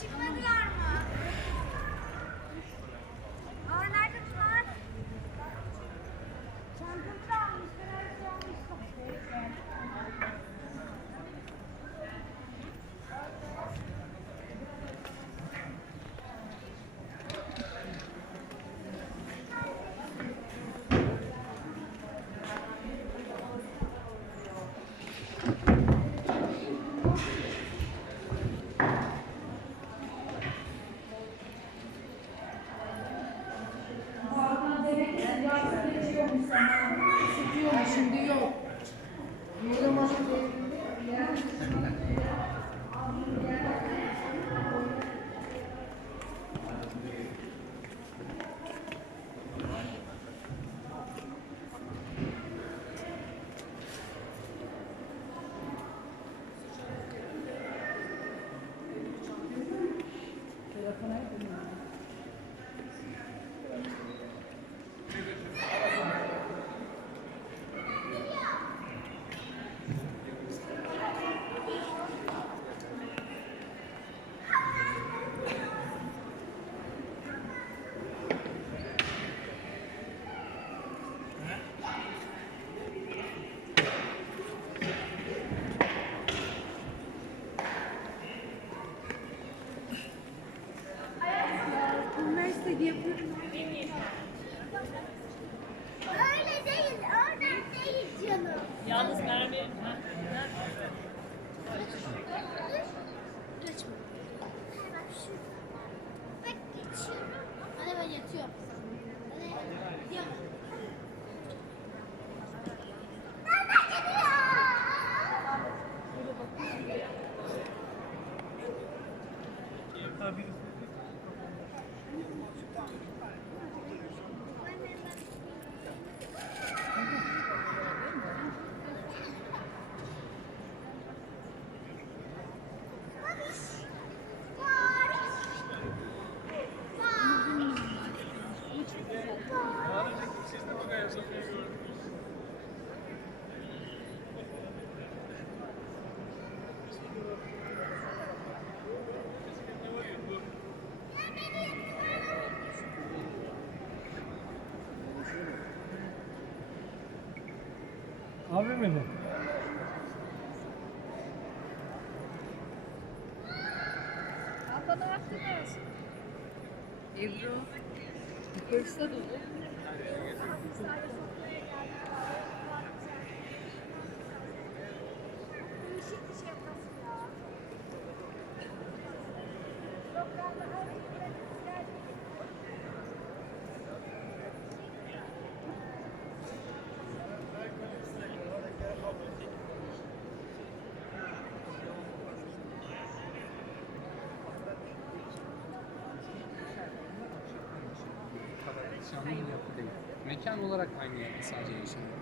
Çıkmadılar mı? Aa, nerede bunlar? Çantamı da almışlar. Her şey almışlar. Şimdi yok. Bunlar istediği yapıyorum. Öyle değil, oradan değil canım. Yalnız Merve, Geçme. Bak şu. Bak geçiyorum. Hadi ben yatıyorum. Hadi yatıyorum. Nereden geliyor? Abi mi ne? Abla ne yaptınız? Ebru. Yukarısı da dolu. Değişik bir şey yapmasın ya. Yok ya, daha güzel. Şanlı bir yapı değil. Mekan olarak aynı yapı sadece yaşanıyor.